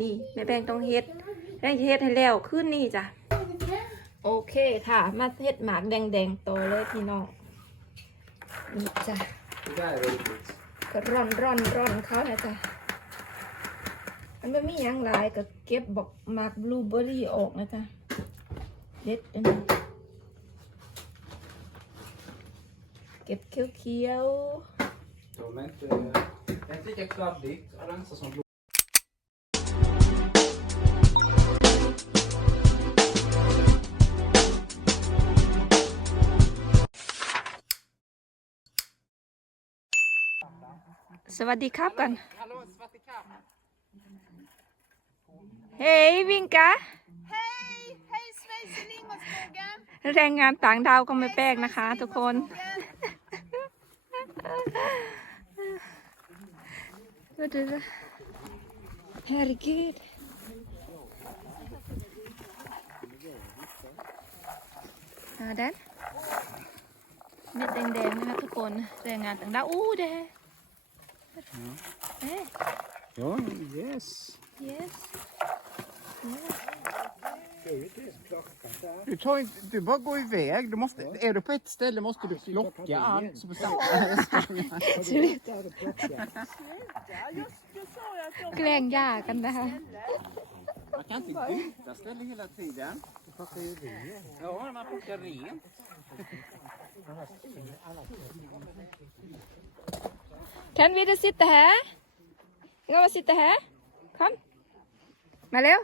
นี่แม่แป้งต้องเฮ็ดแป้งเฮ็ดให้แล้วขึ้นนี่จ้ะโอเคค่ะ มาเฮ็ดหมากแดงๆโตเลยพี่น้องนี่จ้ะก็ร่อนร่อนร่อนเขานะจ๊ะมันไม่มียังหลายก็เก็บบอกหมากบลูเบอร์รี่ออกนะจ๊ะเด็ดอันนี้เก็บเขียว De är inte, det är inte lika kladdigt, rensa som สวัสดีครับกัน Hallå, Svarte Kapp! เฮ้ยวิงกะ Hej! Hej Schweiz i Lingonskogen! แรงงานต่างดาวก็ไม่แป้งนะคะ ทุกคนก็ดูนะ herregud อ่าแดนเม็ดแดงๆนะคะทุกคน แรงงานต่างดาวอู้แดง Ja. Ja, yes. Yes. Du, tar inte, du bara går iväg. Du måste, Är du på ett ställe måste du plocka allt. Så på Glenn Garen det här. Man kan inte byta ställe hela tiden. Ja, man plockar rent. Kan vi det sitta här? Ska vi sitta här? Kom. มาเร็ว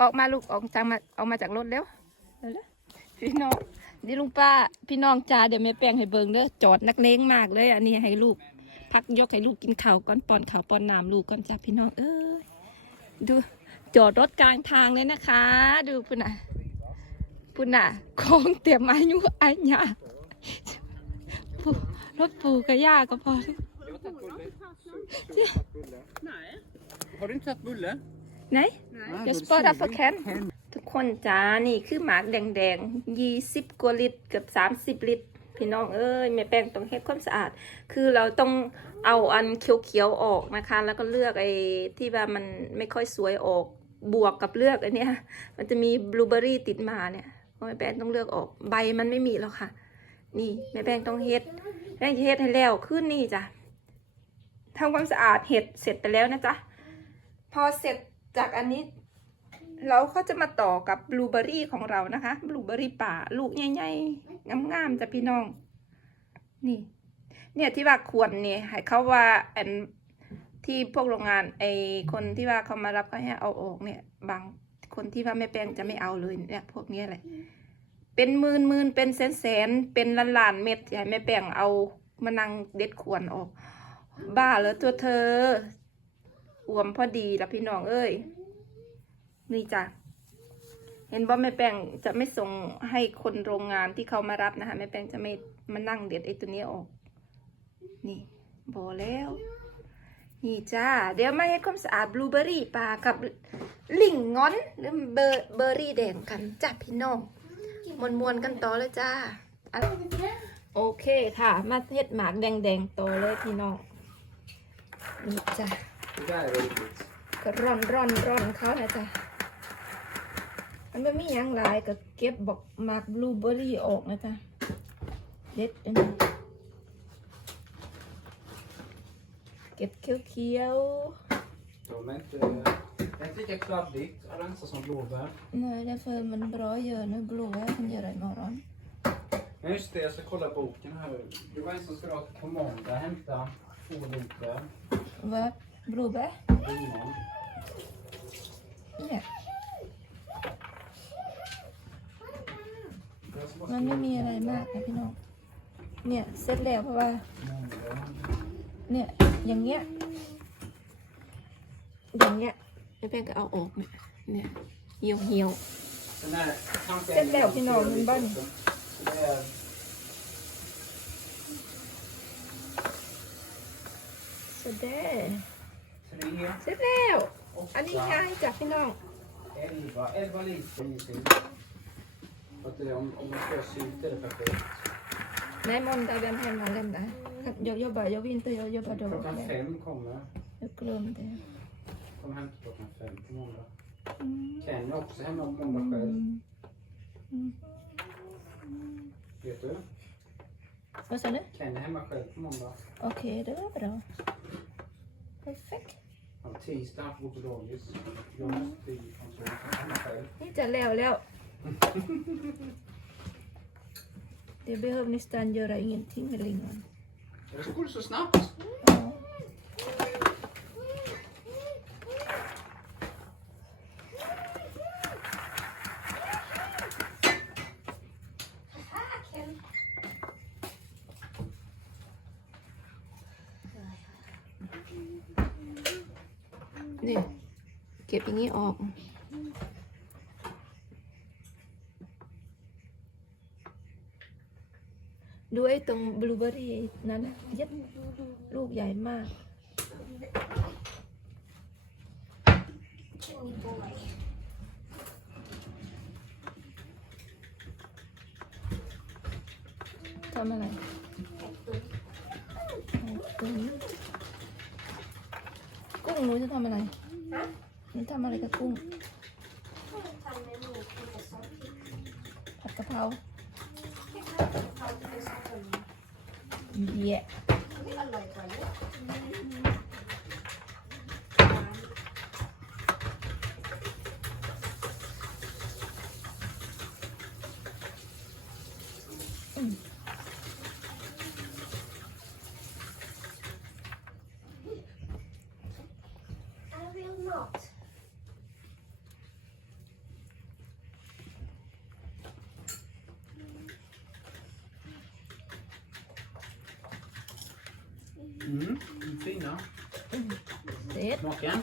ออกมาลูก ออกจากมาออกมาจากรถเร็วเร็วๆพี่น้อง นี่ลุงป้า พี่น้องจ้าเดี๋ยวแม่แป้งให้เบิ่งเด้อ จอดนักเลงมากเลย อันนี้ให้ลูก พักยกให้ลูกกินข้าวก่อนป้อนข้าวป้อนน้ำลูกก่อนจ้าพี่น้อง เอ้ย ดู จอดรถกลางทางเลยนะคะ ดูพุ่นน่ะ พุ่นน่ะของเตรียมอายุอันยาปูรถปูกับย่าก็พอ Har du inte tagit bulle? ไหน Nej, Jag då är det sparar för. Ken ทุกคนจ้า นี่คือหมากแดงๆยี่สิบกว่าลิตรเกือบสามสิบลิตร พี่น้องเอ้ยแม่แป้งต้องเฮ็ดความสะอาด คือเราต้องเอาอันเขียวๆออกนะคะ แล้วก็เลือกไอ้ที่ว่ามันไม่ค่อยสวยออก บวกกับเลือกอันเนี้ยมันจะมีบลูเบอรี่ติดมาเนี่ย แม่แป้งต้องเลือกออกใบมันไม่มีแล้วค่ะ นี่แม่แป้งต้องเฮ็ดแป้งจะเฮ็ดให้แล้วขึ้นนี่จ้ะทำความสะอาดเห็ดเสร็จไปแล้วนะจ๊ะพอเสร็จจากอันนี้ เราก็จะมาต่อกับบลูเบอรี่ของเรานะคะบลูเบอรี่ป่าลูกใหญ่ๆงามๆจ้ะพี่น้อง นี่ เนี่ยที่ว่าควรเนี่ยให้เขาว่าอันที่พวกโรงงานไอคนที่ว่าเขามารับเขาให้เอาออกเนี่ยบาง คนที่ว่าไม่แปลงจะไม่เอาเลยเนี่ยพวกนี้แหละ เป็นหมื่นหมื่นเป็นแสนแสนเป็นล้านล้านเม็ดให้แม่แป้งเอามานั่งเด็ดควรออก บ้าเหรอตัวเธออวมพอดีแล้วพี่น้องเอ้ย นี่จ้ะเห็นว่าแม่แป้งจะไม่ส่งให้คนโรงงานที่เขามารับนะคะแม่แป้งจะไม่มานั่งเด็ดไอ้ตัวนี้ออก นี่บอแล้ว นี่จ้า เดี๋ยวมาให้ความสะอาดบลูเบอรี่ปลากับ ลิงงอนหรือเบอร์เบอร์รี่แดงกันจ้ะพี่น้องมวนมวนกันต่อเลยจ้าโอเคค่ะ มาเฮ็ดหมากแดงๆต่อเลยพี่น้องนี่จ้ะก็ร่อนร่อนร่อนเขานะจ๊ะมันไม่มีหยังหลายก็เก็บบอกหมากบลูเบอร์รี่ออกนะจ๊ะเด็ดอันนี้เก็บเขียว är inte, det är inte lika kladdigt att rensa som blåbär. ๆnej därför man bra gör nu blå jag kan göra imorgon Men just det, jag ska kolla boken här. Du var en som ska åka på måndag hämta två liter vad blåbär lingon. ja Jag ska มันไม่มีอะไรมากนะพี่น้อง เนี่ยเสร็จแล้วเพราะว่า måndag. เนี่ย อย่างเงี้ย อย่างเงี้ยไอ้ แป้งก็เอาออกเนี่ยเนี่ยเหี่ยวเหี่ยว Den här tanken... Sätt dig upp i naveln, Bunny. Det är ๆสุดเด้ tre, เสร็จแล้วอันนี้ åtta, ง่ายจ้ะพี่น้อง elva, elva liter is det. För att det, om, om man kör sylt är det perfekt. ในมอนดาเดนแฮมมาเล่นได้ jag jobbar jag vill inte jag jobbar då Klockan fem kommer. jag glömde Kom och hämta klockan Ken är också hemma på måndag själv. Vet du? Vad sa du? Ken är hemma själv på måndag. Okej, det var bra. Perfekt. Ja, tisdag han får gå på dagis. Jag måste dit från så jag är hemma själv. นี่จะแล้วแล้ว Det behöver nästan göra ingenting med lingon. Eller så går det så snabbt. Ja. อย่างนี้ออก ดูไอ้ตรงบลูเบอรี่นั้นนะยัดลูกใหญ่มากทำอะไรกุ้งงหนูจะทำอะไร นูทำอะไรกับกุ้งทำเมนูกินกับซอสพริกผัดกะเพราเขาจะเป็นซอสแบบนี้เย่อุ๊ยอร่อยกว่าเยอะ Mm, fina. เสร็จ Smaken?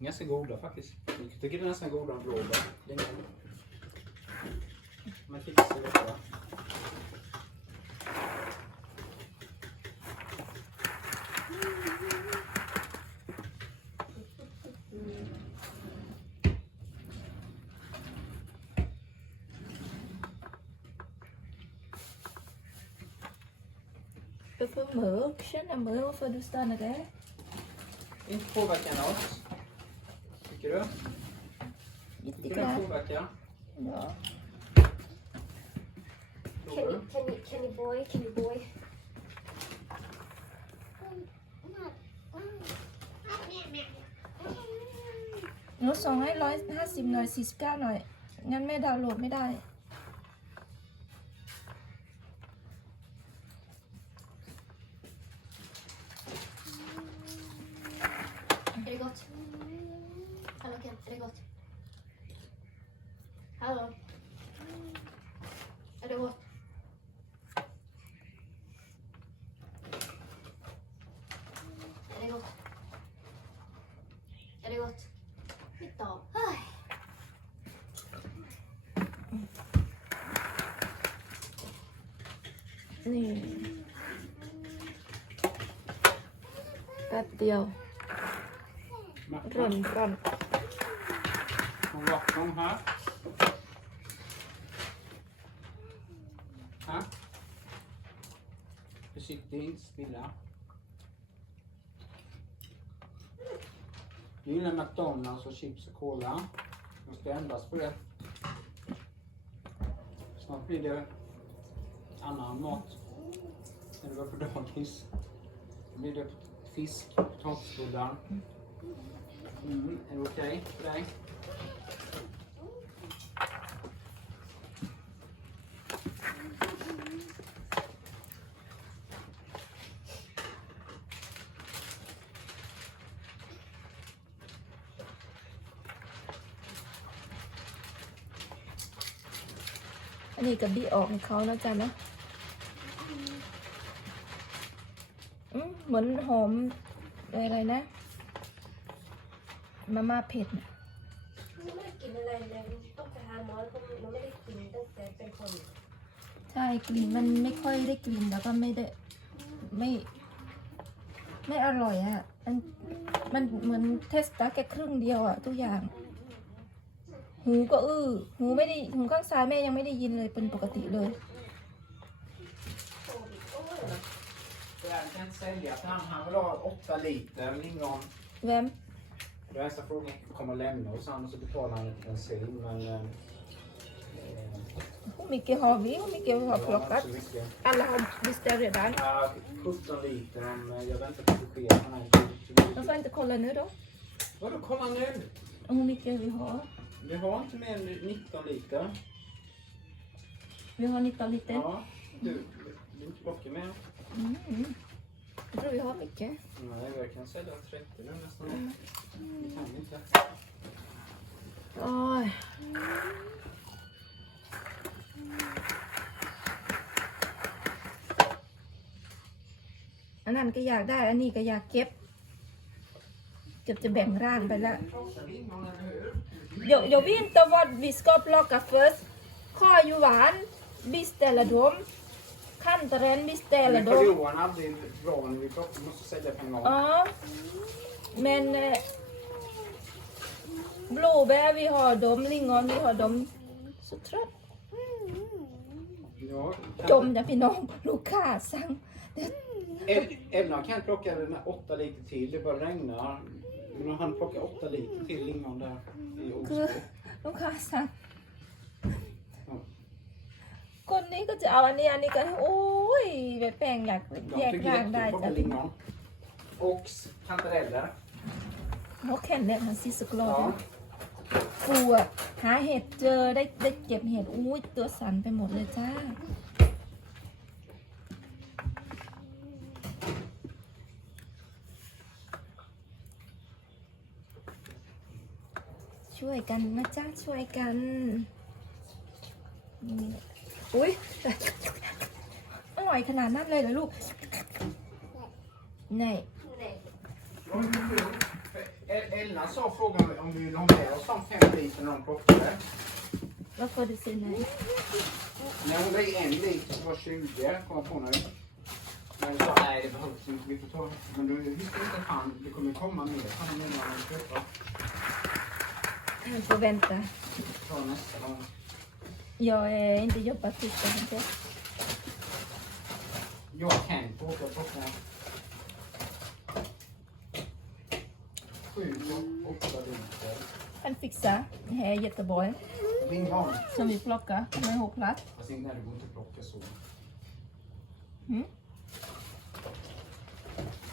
Ganska goda faktiskt. Jag tycker det är nästan godare än blåbär. Lingon. Man fixar detta. Varför mör? Känna mör, varför du stannar där? Inte påverkar oss. Tycker du? Lite Tycker du den grann. påverkar? Ja. Tror Kenny, du? Kenny, Kenny boy, Kenny boy หนูส่งให้ร้อยห้าสิบหน่อยสี่สิบเก้าหน่อยงั้นแม่ดาวน์โหลดไม่ได้ Ilgott. Hallo Kim, är det gott? Hallå. Är det gott? Är det gott? Är det gott? Mitt av. 네. 까띠요. บเดียวร่อน Mackan. ร่อน Hon lockar dem här. Här. Försiktigt, inte spilla. Du gillar McDonalds och chips och cola. Måste ändras på det. Snart blir det annan mat. När du var på dagis. Då blir det fisk, potatisbullar. Mm, är det okej för dig? อันนี้กับบี้ออกของเขานะจ๊ะนะเหมือนหอมอะไรนะ มาม่าเผ็ดน่ะหนูไม่ได้กินอะไรเลยต้องไปหาหมอแล้วก็หนูไม่ได้กินตั้งแต่เป็นคนใช่กลิ่นมันไม่ค่อยได้กลิ่นแล้วก็ไม่ได้ไม่ ไม่อร่อยอะ่ะมันมันเหมือนเทสตาแค่ครึ่งเดียวอะ่ะทุกอย่าง หูก็อื้อหูไม่ได้หูข้างซ้ายแม่ยังไม่ได้ยินเลยเป็นปกติเลยโควิดโอ้ยเหรอ Jag kan inte sälja för han, han vill ha 8 liter lingon. แวม Det värsta frågan är kommer lämna oss annars så betalar han bensin men... Eh, eh, Hur mycket har vi? Hur mycket har vi ja, plockat? så mycket. Alla har beställt redan. Ja, 17 liter men jag väntar på besked honom. De får inte kolla nu då. Vadå kolla nu? Hur mycket vi har. Vi har inte mer än 19 liter. Vi har 19 liter. Ja, du, du inte plocka mer. Mm. Mm. Jag tror vi har mycket. Nej, jag kan sälja 30 nu nästan. Det kan vi inte. Oj. อันนั้นก็อยากได้อันนี้ก็อยากเก็บ เกือบจะแบ่งร่างไปแล้ว Jag, jag vet inte vad vi ska plocka först. Har Johan beställa dem? Kantaren beställa Men dem? Johan aldrig bra när vi plockar. Vi måste sälja på en gång. Ja. Men eh, blåbär vi har dem, lingon vi har dem. Så trött. Ja, จมนะพี่น้องลูกค้าสั่ง El- Ella kan plocka den här 8 liter till. Det bara regnar. Men han plockar 8 liter till lingon där i คือ Osby. ลูก ค้าสั่งคนนี้ก็จะเอาอันนี้อันนี้ก็โอ้ยแบบแป้งอยาก De แยก tycker ร่าง jättemycket ได้ om จ้ะ lingon. Och kantareller. นกแค่เนี่ยมันซิสกโล Ja. ปูอะหาเห็ดเจอได้ได้เก็บเห็ดอุ้ยตัวสั่นไปหมดเลยจ้า ช่วยกันนะจ้าช่วยกันนี่ อุ้ยอร่อยขนาดนั้นเลยเหรอลูกนี่ El- Ella sa frågan om vi vill ha med oss de 5 liter när de plockade. แล้วก็ดูสิไหน När hon lägger en liter så var 20, kom jag på nu. Men jag sa nej, det behövs inte. Vi får ta. Men du visste inte att han, det kommer komma mer. Han menar att han köpa. Han får vänta. Ta nästa gång. Jag är inte jobbat sista inte. Jag kan åka plocka sju, åtta liter. Han fixar här i Göteborg Lingon. som vi plockar med hopplat. Fast inte, det går inte att plocka så. Mm.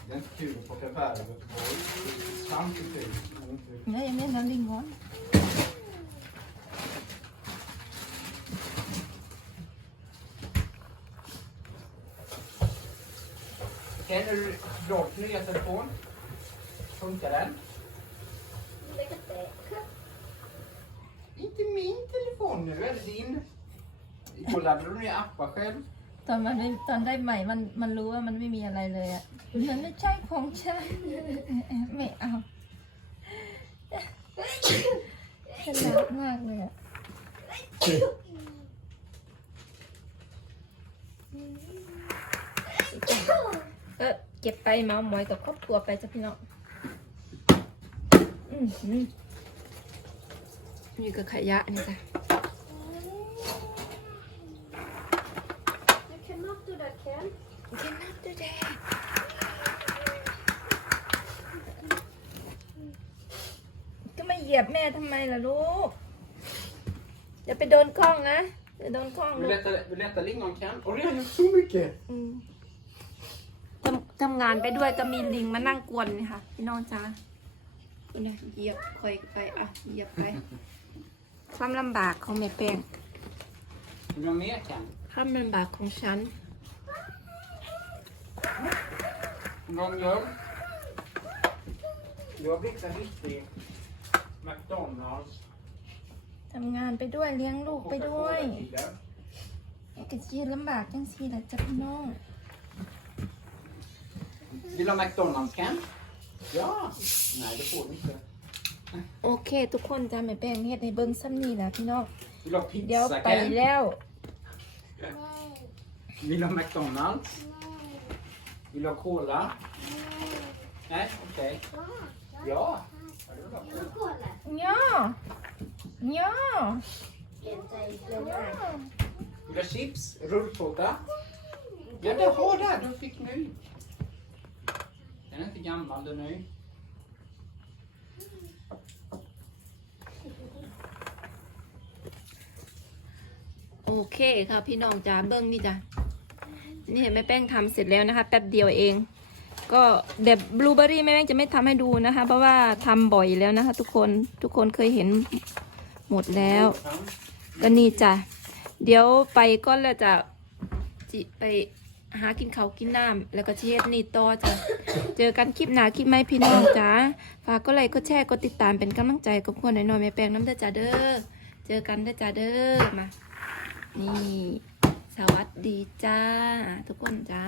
Det är inte kul att plocka bär i Göteborg. Det är samtidigt kul. inte- Nej, jag menar lingon. Känner du Rolfs nya telefon? Funkar den? Inte min telefon nu, eller din. Kollade du nya appar själv? ตอนมันไม่ตอนได้ใหม่มันมันรู้ว่ามันไม่มีอะไรเลยอะมันไม่ใช่ของฉันไม่เอาฉลาดมากเลยอะก็ เก็บไปเมาส์มอยกับครอบครัวไปจ้ะพี่น้องอืมอืมนี่ก็ขยะนี่จ้ะ You cannot do that, Ken. You cannot do that ก็มาเหยียบแม่ทำไมล่ะลูกอย่าไปโดนกล้องนะอย่าโดนกล้อง Vill ลู du ก äta, vill du äta lingonkan? Och redan gjort så mycket! อืม ทำทำงานไปด้วยก็มีลิงมานั่งกวนนี่ค่ะ พี่น้องจ้าคุณนะเหยียบคอยไปอะเหยียบไปความลำบากของแม่แป้ง Vill du ha mer kan? ความลำบากของฉัน Någon mjölk? Du har blivit en riktig McDonalds ทำงานไปด้วยเลี้ยงลูกไปด้วย Coca-Cola-kille. กระเจียลำบากจังสิแหละจ้ะพี่น้อง Vill du ha McDonalds kan? Ja! Nej, det får du inte. โอเค ทุกคนจ้าแม่แป้งเฮ็ดให้เบิ้งซ้ำนี่แหละพี่น้อง Vill du ha เดี๋ยว pizza ไป kan? แล้ว Vill du ha McDonalds? Vill du ha cola? Nej, okej. Ja! Ja, det var bra. ย่อย่อ Ken säger det här. Vill du ha chips? Rulltårta? Ja, det har där. Du fick ny. Sen är inte gammal du nu. Okay. โอเคค่ะพี่น้องจ้าเบิ้งนี่จ้ะนี่เห็นแม่แป้งทำเสร็จแล้วนะคะแป๊บเดียวเอง ก็เดบบลูเบอรี่แม่แป้งจะไม่ทำให้ดูนะคะ เพราะว่าทำบ่อยแล้วนะคะ ทุกคนทุกคนเคยเห็นหมดแล้ว ก็นี่จ้ะเดี๋ยวไปก็แล้วจะจิไป หากินเขากินน้ำแล้วก็เช็ดนี่ต่อจ้ะ เจอกันคลิปหนาคลิปไม่พี่น้องจ้าฝากก็ไลค์ก็แชร์ก็ติดตามเป็นกำลังใจกับพวกน้อยๆแม่แปลงน้ำเด้อจ้าเด้อเจอกันเด้อจ้าเด้อมา นี่ สวัสดีจ้า ทุกคนจ้า